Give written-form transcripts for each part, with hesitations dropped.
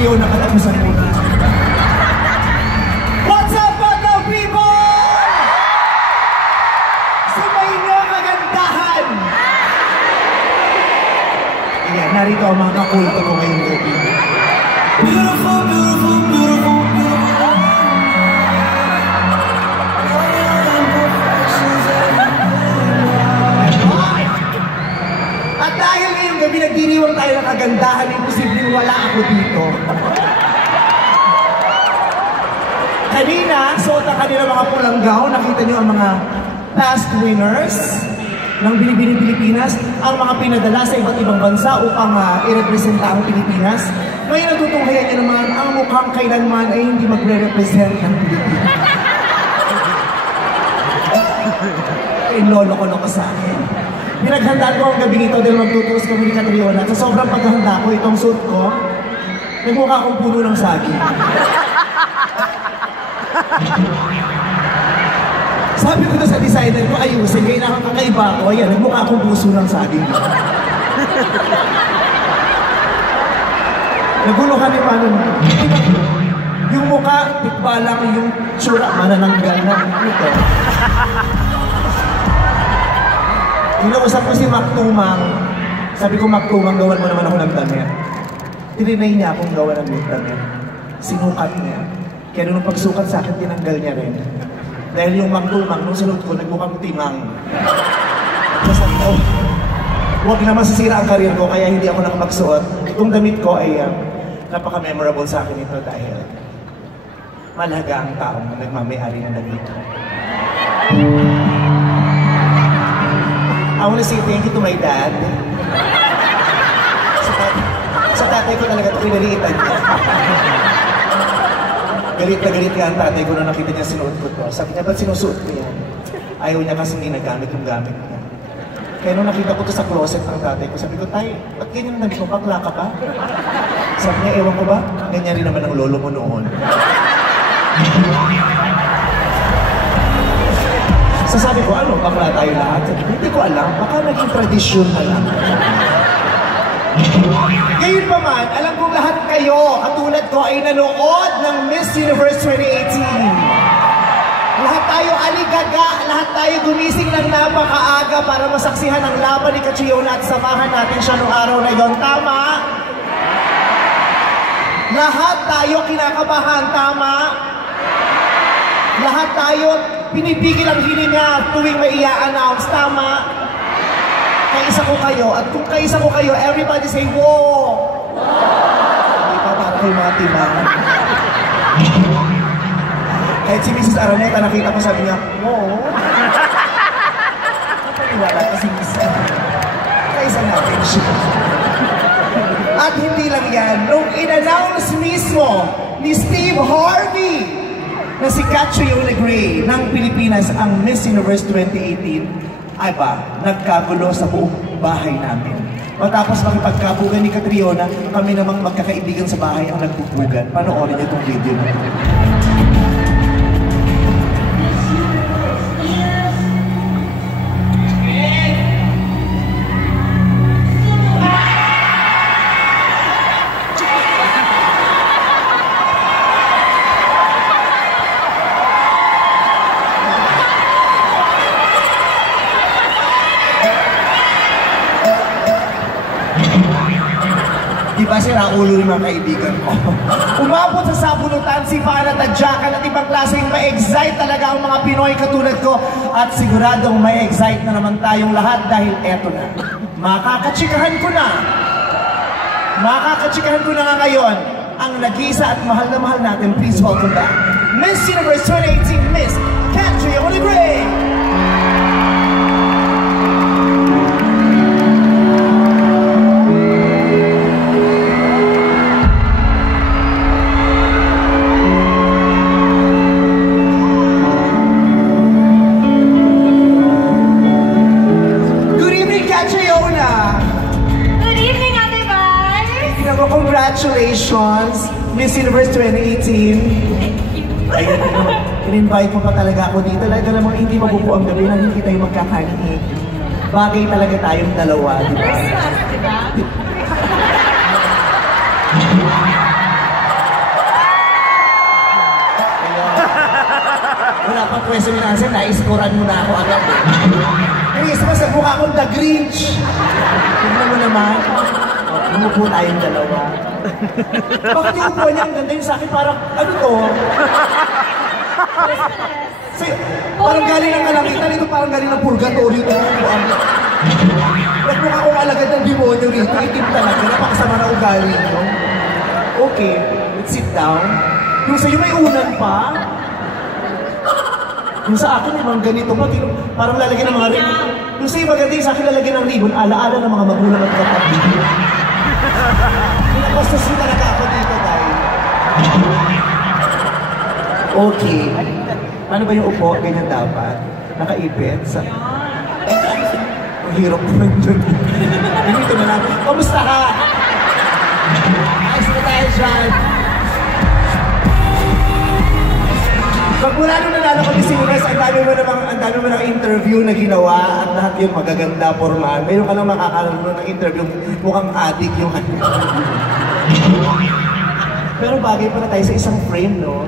Catriona, katapusan muna. What's up, mga people? Sabay nyo kagandahan! Ayan, narito ang mga kakulto ko ngayong gabi. Beautiful, beautiful, beautiful, beautiful. At dahil ngayong gabi nagdiriwang tayo ng kagandahan, imposibleng wala ako dito. Kanina, suot ang kanilang mga pulang gown. Nakita niyo ang mga past winners ng Binibining Pilipinas, ang mga pinadala sa iba't ibang bansa upang i-representa ang Pilipinas. Ngayon natutunghayan niyo naman, ang mukhang kailanman ay hindi magre-represent ng Pilipinas. Inlolo-ko sa akin. Pinaghandaan ko ang gabi ito dahil magtutuos kami ni Catriona. Sa sobrang paghahanda ko, itong suit ko, nagmukha akong puno ng saging. Sabi ko na sa designer ko, ayusin, kaya nakakakaiba ko. Ayan, nagmukha akong puso ng saging. Naguluhan ni paano mo. Yung mukha, tikba lang yung tsura, manananggal na. Ito. Inausap ko si Mac Tumang. Sabi ko, Mac Tumang, gawan mo naman ako ng damit. Tirinay niya akong gawan ng damit. Sinukat niya. Kaya nung pagsukat sa akin, tinanggal niya rin. Dahil yung Mac Tumang, nung sunod ko, nagmukhang timang. Sabi ko, huwag na masisira ang karir ko, kaya hindi ako nakapagsuot. Itong damit ko ay napaka-memorable sa akin ito dahil malaga ang taong nagmamayari ng damit. I want to say thank you to my dad. Sa tatay ko talaga ito pinalitan niya. Galit na galit ang tatay ko na nakita niya sinuot ko ito. Sabi niya, ba't sinusuot ko yan? Ayaw niya kasi hindi nagamit yung gamit niya. Kaya nung nakita ko ito sa closet ng tatay ko, sabi ko, tay, ba't ganyan ang nabit mo? Bakla ka ba? Sabi niya, ewan ko ba? Ganyan rin naman ang lolo mo noon. Sasabi ko, ano, bakla tayo lahat? Hindi ko alam, baka naging tradisyon na lang. Ngayon pa man, alam kong lahat kayo, katulad ko, ay nanood ng Miss Universe 2018. Lahat tayo aligaga, lahat tayo gumising ng napakaaga para masaksihan ang laban ni Catriona at samahan natin siya noong araw na yon. Tama? Lahat tayo kinakabahan, tama? Lahat tayo pinipigil ang hininga tuwing may i-announce, tama? Kaisa ko kayo, at kung kaisa ko kayo, everybody say, wow! Hindi pa para kayo mga timang. Kahit si Mrs. Araneta, nakita ko sabi niya, wow! Napaniwala kasi Mrs. Kaisa natin siya. At hindi lang yan, nung in-announce mismo ni Steve Harvey na si Catriona Gray ng Pilipinas ang Miss Universe 2018, ay ba, nagkagulo sa buong bahay namin. Matapos makipagkabugan ni Catriona, kami namang magkakaibigan sa bahay ang nagbubugan. Panoorin niyo itong video na ito. Diba sira ulo yung mga kaibigan ko? Umabot sa sabunutan si Farah Tadjakan at ibang klaseng ma-excite talaga ang mga Pinoy katulad ko. At siguradong may excite na naman tayong lahat dahil eto na. Makakatsikahan ko na. Makakatsikahan ko na nga ngayon ang nag-iisa at mahal na mahal natin. Please welcome back Miss Universe 2018, Miss Catriona Gray! Congratulations, Miss Universe 2018. Ayan, in-invite mo pa talaga ako dito. Talaga namang hindi mabubuo ang gabi na hindi tayo magkakanig. Bagay talaga tayong dalawa, di ba? question and answer, na-scorean mo na ako agad. Christmas, nagmukha akong The Grinch. Tignan mo naman. Umupo tayong dalawa. Bakit yung upo niya, ang ganda yung sa akin, parang, ano to? Parang galing ng kalangitan, ito parang galing ng purgatorio. Nagmukha akong alagad ng demonyo rito. Itim talaga, napakasama na ugali. No? Okay, let's sit down. Yung sa'yo may unan pa. Yung sa akin, yung ganito pa, parang lalagyan ng mga ribbon. Yung sa'yo maganda yung sa akin lalagyan ng ribbon, alaala ng mga magulang at kapatid. Pinapastos mo talaga ako dito, dahil. Okay. Ano ba yung upo? Ganyan dapat. Nakaipit sa... Ang hirap ko rin dun. Dito na lang. Kamusta ka? Ayos na tayo dyan. Pagmula nung nanalo ko ni Singles, ang dami mo ng interview na ginawa at lahat yung magaganda, formal. Mayroon ka lang makakaroon ng interview, mukhang addict yung Pero bagay pala tayo sa isang frame, no?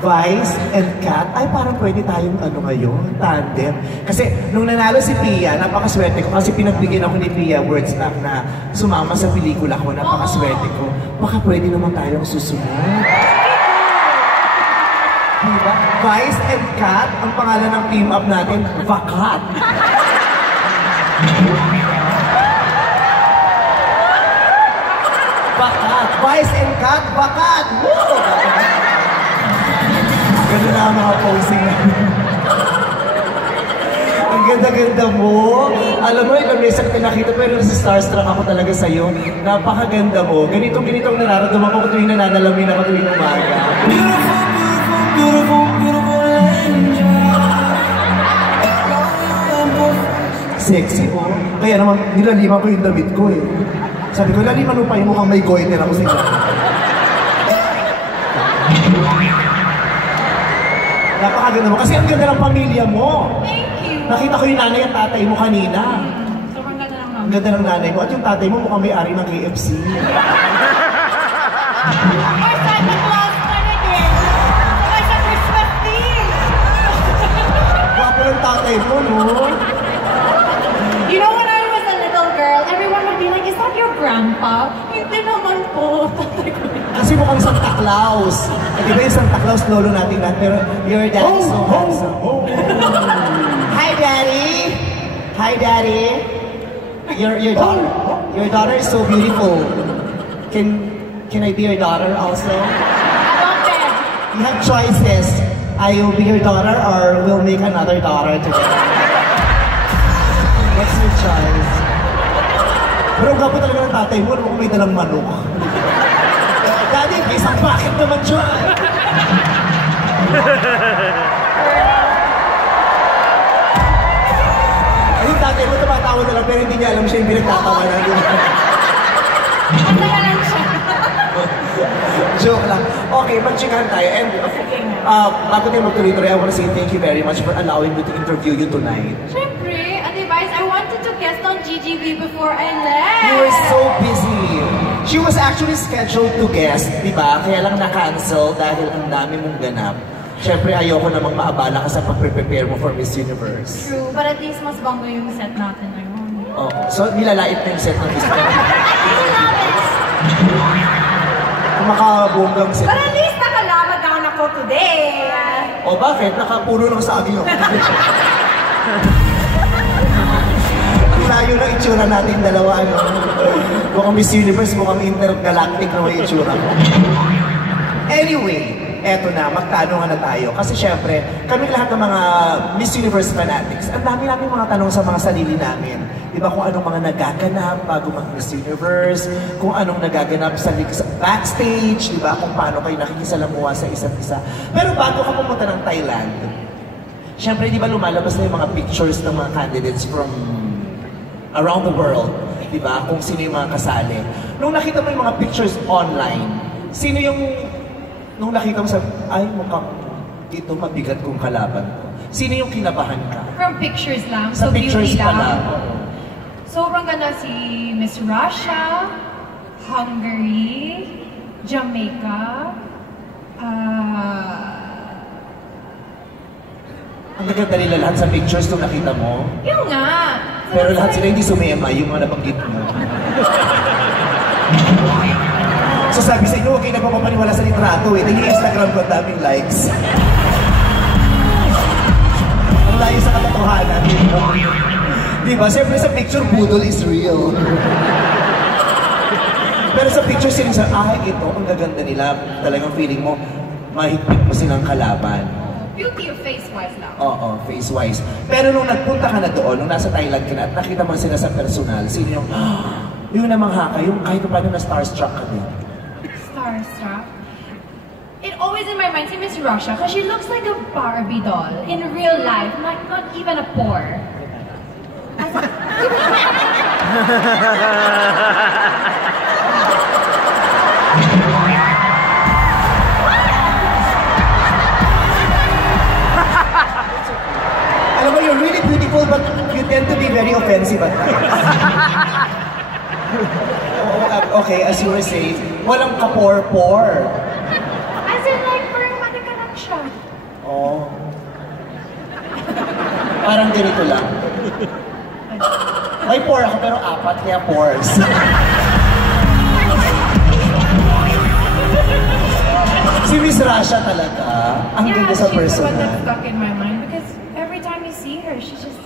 Vice and Kat, ay parang pwede tayong ngayon, tandem. Kasi nung nanalo si Pia, napakaswerte ko kasi pinagbigyan ako ni Pia words na sumama sa pelikula ko, napakaswerte ko. Baka pwede naman tayong susunod. Diba? Vice and Kat, ang pangalan ng team up natin, Vakat. Vakat. Vice and Kat, Vakat. Woo! Ganda na ang mga posing namin. Ang ganda-ganda mo. Alam mo, ibang mesang pinakita, pero nasa starstruck ako talaga sa'yo. Napakaganda mo. Ganitong nararamdaman ko tuwing nananalamin ako tuwing umaga. Beautiful, beautiful angel. Sexy po. Kaya naman, nilaliman ko yung damit ko eh. Sabi ko, nilaliman mo pa yung mukhang may goiter ako sa Napakaganda mo. Kasi ang ganda ng pamilya mo. Thank you. Nakita ko yung nanay at tatay mo kanina. Sobrang ganda ng mama. Ang ganda ng nanay mo. At yung tatay mo mukhang may-ari ng KFC. Or Santa Claus pa rin eh. Saka sa Christmas Eve. Wapo ng tatay mo, no? You know, when I was a little girl, everyone would be like, is that your grandpa? Hindi naman po. Kasi mukhang Santa Claus. At diba yung Santa Claus, lolo natin lahat, pero your dad is so handsome. Hi, Daddy! Hi, Daddy! Your daughter is so beautiful. Can I be your daughter also? I want them. You have choices. I will be your daughter or we'll make another daughter together. What's your choice? Pero ang gwapo talaga ng tatay mo, alam mo may dalang manok. Daddy, may isang bakit naman dyan. Ay, yung tatay mo tumatawa na lang pero hindi niya alam siya yung pinagtatawa na yun. Masaya lang siya. Joke lang. Okay, mag-chikahan tayo. And bago tayo magtuloy-tuloy, I want to say thank you very much for allowing me to interview you tonight. Siyempre, Advice, I wanted to guest on GGB before I left. You were so busy. She was actually scheduled to guest, di ba? Kaya lang na-cancel dahil ang dami mong ganap. Siyempre, ayoko namang maabala ka sa pag-prepare mo for Miss Universe. True, but at least mas bangga yung set natin ngayon. Oh, so nilalait na yung set ng Miss Universe. Makabonggang set. But at least nakalama down ako today. O bakit? Nakapuno ng saging ako. Ang layo ng itsura natin dalawa, ano? Mukhang Miss Universe, mukhang intergalactic na may itsura ko. Anyway, eto na, magtanungan na tayo. Kasi syempre, kami lahat ng mga Miss Universe fanatics, ang dami namin mga tanong sa mga sarili namin. Diba kung anong mga nagaganap bago mag-Miss Universe, kung anong nagaganap sa backstage, diba kung paano kayo nakikisalamuha sa isa't isa. Pero bago ka pumunta ng Thailand, syempre diba lumalabas na yung mga pictures ng mga candidates from around the world, diba? Kung sino yung mga kasali. Nung nakita mo yung mga pictures online, sino yung nung nakita mo sa, ay mukhang ito mabigat kong kalaban ko. Sino yung kinabahan ka? From pictures lang, Sa so pictures beauty pa lang. lang. Sobrang ganda si Miss Russia, Hungary, Jamaica, Ang gaganda nila lahat sa pictures nung nakita mo. Yung nga. Pero lahat sila hindi sumema, yung mga nabanggit mo. So sabi sa inyo, huwag kayo nagpapapaniwala sa litrato eh. Tingin Instagram ko, daming likes. Ang layo sa katotohanan. Diba? Siyempre sa picture, budol is real. Pero sa picture, sila ito, ang gaganda nila. Talagang feeling mo, mahigpit mo silang kalaban. Beauty of face-wise lang. Oo, face-wise. Pero nung nagpunta ka na doon, nung nasa Thailand ka na at nakita mo sila sa personal, sino yung, yung namangha ka, yung kahit paano na starstruck ka din. Starstruck? It always in my mind, si Miss Russia, because she looks like a Barbie doll in real life, like not even a pore. Alam mo, you're really beautiful, but you tend to be very offensive at times. Okay, as you were saying, walang kapor-por. As in like, parang ka lang siya. Oh. Parang ganito lang. May por ako, pero 4, kaya pores. Si Miss Russia talaga, ang ganda sa personal. Yeah, she's the one that's stuck in my mind because every time you see her, she's just...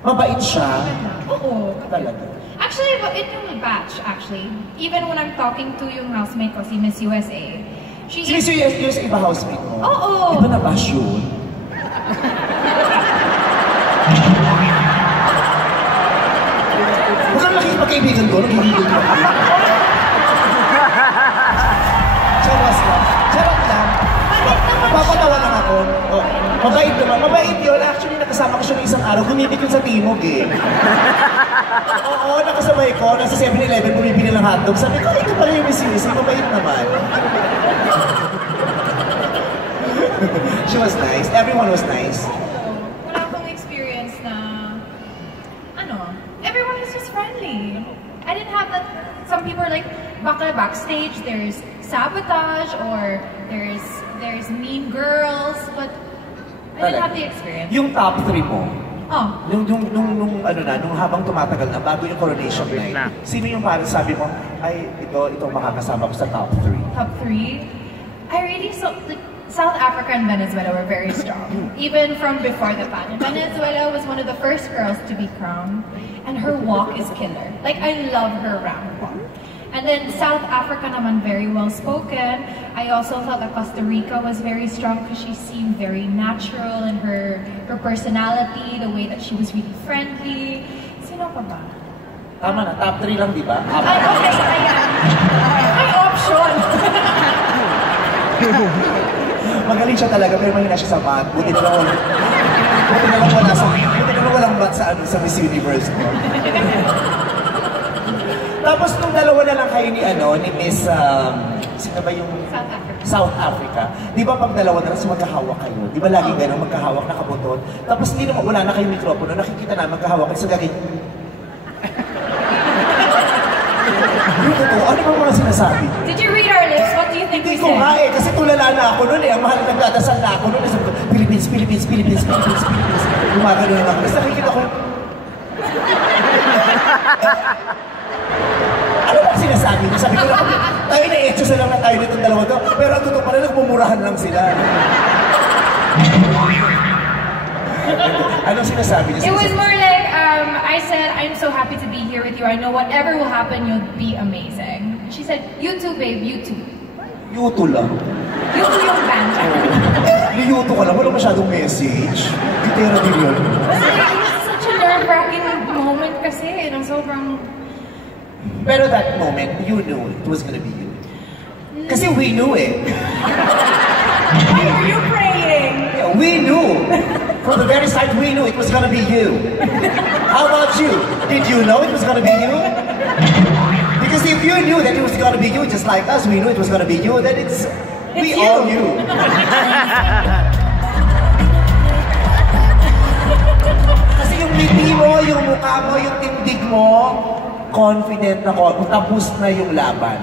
Mabait siya. Oo. Talaga. Actually, it yung batch, actually. Even when I'm talking to yung housemate ko, si Miss USA, si Miss USA ba housemate mo? Oo. Di ba na-bash yun? Huwag kang makikipagkaibigan ko, nagmahigil ko. Chawas lang. Charot lang. Papatawa lang ako. Oh, mabait naman. Mabait yun. Actually, nakasama ko siya ng isang araw. Gumibig yun sa timog eh. Oo, nakasabay ko. Nasa 7-Eleven, bumibili ng hotdog. Sabi ko, ito pala yung Miss USA. Mabait naman. She was nice. Everyone was nice. Wala akong experience na, everyone is just friendly. I didn't have that. Some people are like, baka backstage, there's sabotage or there's mean girls, but I didn't have the experience. Yung top 3 mo, nung habang tumatagal na, bago yung coronation night, sino yung parang sabi mo, ay, ito makakasama ko sa top 3? Top 3? I really saw, South Africa and Venezuela were very strong, even from before the pageant. Venezuela was one of the first girls to be crowned, and her walk is killer. Like, I love her ramp walk. And then South Africa naman very well spoken. I also thought that Costa Rica was very strong because she seemed very natural in her personality, the way that she was really friendly. Sino pa ba? Tama na, top 3 lang, di ba? Ay, okay, ayan. May option. Magaling siya talaga, pero mahina siya sa math. Buti na lang walang math sa Miss Universe ko. Tapos nung dalawa na lang kayo ni Miss, sino ba yung... South Africa. Di ba pag dalawa na lang, magkahawak kayo? Di ba lagi gano'n, magkahawak, nakabuton? Tapos hindi naman, wala na kayong mikropono, nakikita na, magkahawak kayo sa gagawin. Yung totoo, ano ba mga sinasabi? Did you read our lips? What do you think we said? Hindi ko nga eh, kasi tulala na ako noon eh. Ang mahal na nagdadasal na ako noon. Sabi ko, Philippines. Gumagano na ako. Tapos nakikita ko, ano ba sinasabi niyo? Sabi ko lang, tayo na-etso lang na tayo nitong dalawa to. Pero ang totoo pala, nagmumurahan lang sila. Anong sinasabi niyo? It was more like, I said, I'm so happy to be here with you. I know whatever will happen, you'll be amazing. She said, you too, babe, you too. Yuto lang. Yuto yung band. Yuto ka lang, wala masyadong message. Gitera din yun. It's such a nerve-wracking moment kasi, sobrang... Pero that moment, you knew it was gonna be you. Kasi we knew it. Why were you praying? Yeah, we knew. From the very start, we knew it was gonna be you. How about you? Did you know it was gonna be you? Because if you knew that it was gonna be you, just like us, we knew it was gonna be you, then we you. all knew. Kasi yung ngiti mo, yung mukha mo, yung tindig mo, confident ako, tapos na yung laban.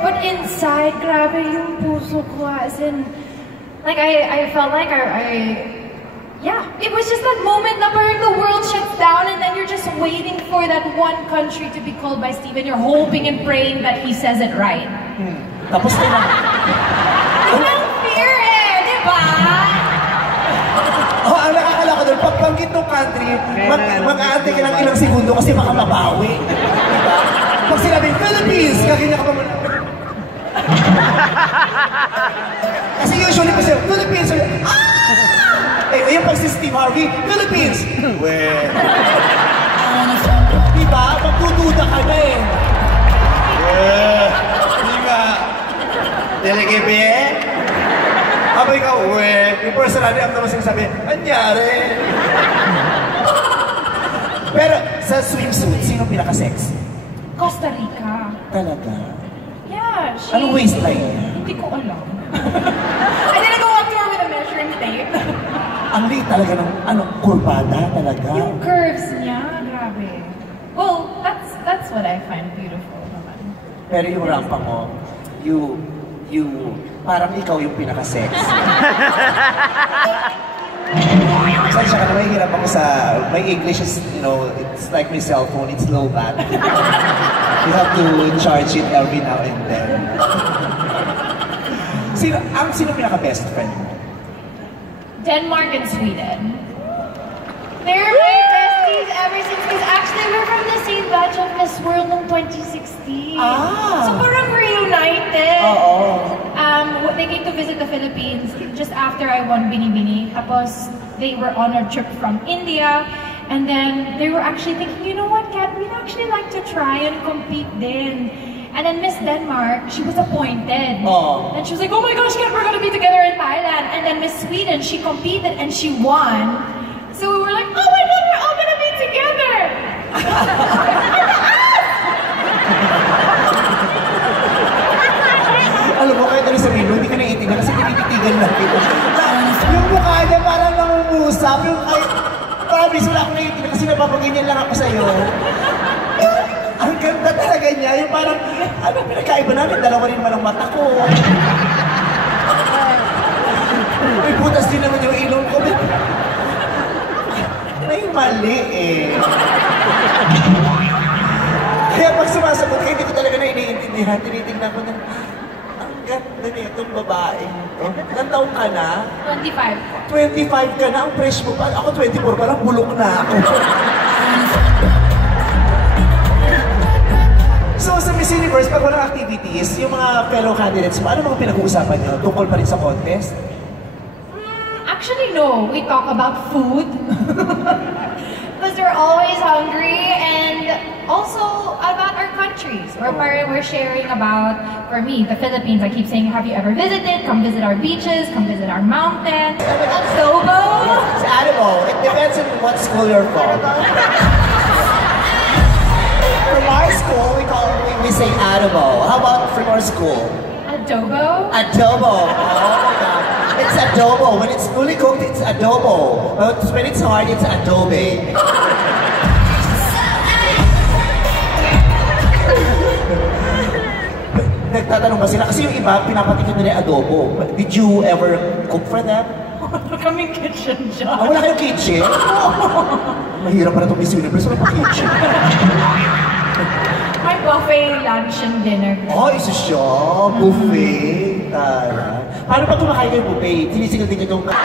But inside, grabe yung puso ko, as in, like I felt like Yeah, it was just that moment na parang the world shuts down and then you're just waiting for that one country to be called by Steve and you're hoping and praying that he says it right. Tapos na lang. Walang fear eh, di ba? Oh, ang nakakala ko doon, pagbanggit ng country, mag-aantay ka ng ilang segundo kasi baka mabawi. Diba? Pag sinabing Philippines, kaganyan ka pa muna. Kasi usually pa siya, Philippines, eh, ayun pag si Steve Harvey, Philippines! Well... Diba? Magdududa ka na eh. Di ba? Delegebe? Aba ikaw, yung personality ang naman sinasabi, anyari? Pero sa swimsuit, sino pinaka-sexy? Costa Rica. Talaga? Yeah, she... Anong waistline niya? Hindi ko alam. I didn't go up to her with a measuring tape. Ang liit talaga ng, kurbada talaga. Yung curves niya, grabe. Well, that's what I find beautiful naman. Pero yung rampa mo, parang ikaw yung pinaka-sex. Saan siya ka na, mahihirap ako sa, my English is, it's like my cell phone, it's low bat. You have to charge it every now and then. Sino pinaka-best friend? Denmark and Sweden. They're my besties ever since, because actually we're from the same batch of Miss World in 2016. So parang reunited. They came to visit the Philippines just after I won Bini Bini. Tapos they were on a trip from India. And then they were actually thinking, you know what, Kat, we'd actually like to try and compete then. And then Miss Denmark, she was appointed. And she was like, oh my gosh, Kat, we're gonna be together in Thailand. And then Miss Sweden, she competed and she won. So we were like, oh my God, we're all gonna be together! Alam mo, kahit ano sabihin mo, hindi ka naiintindihan kasi tinititigan lang kita. Yung mukha niya parang nangungusap. Promise, wala akong naiintindihan kasi napapaganyan lang ako sa'yo. Ang ganda talaga niya. Yung parang, pinagkaiba namin? Dalawa rin naman ang mata ko. May butas din naman yung ilong ko. May mali eh. Kaya pag sumasagot kayo, hindi ko talaga na iniintindihan. Tinitingnan ko na, ang ganda niya itong babae. Ilang taong ka na? 25. 25 ka na, ang fresh mo pa. Ako 24 pa lang, bulok na ako. So sa Miss Universe, pag walang activities, yung mga fellow candidates mo, ano mga pinag-uusapan niyo? Tungkol pa rin sa contest? Actually, no. We talk about food. Because we're always hungry, and also about our countries. We're sharing about, for me, the Philippines. I keep saying, have you ever visited? Come visit our beaches, come visit our mountains. Adobo? It's adobo. It depends on what school you're from. From our school, we say adobo. How about from our school? Adobo? Adobo. Oh my God. It's adobo. When it's fully cooked, it's adobo. But when it's hard, it's adobe. Nagtatanong ba sila? Kasi yung iba, pinapatikin nila yung adobo. Did you ever cook for them? Kaming kitchen job. Wala kayong kitchen? Mahirap pa na itong Miss Universe. Wala pa kitchen. My buffet lunch and dinner. Oh, isa siya. Buffet. Tara. Paano pa kumakain kayo buffet? Sinisigil din itong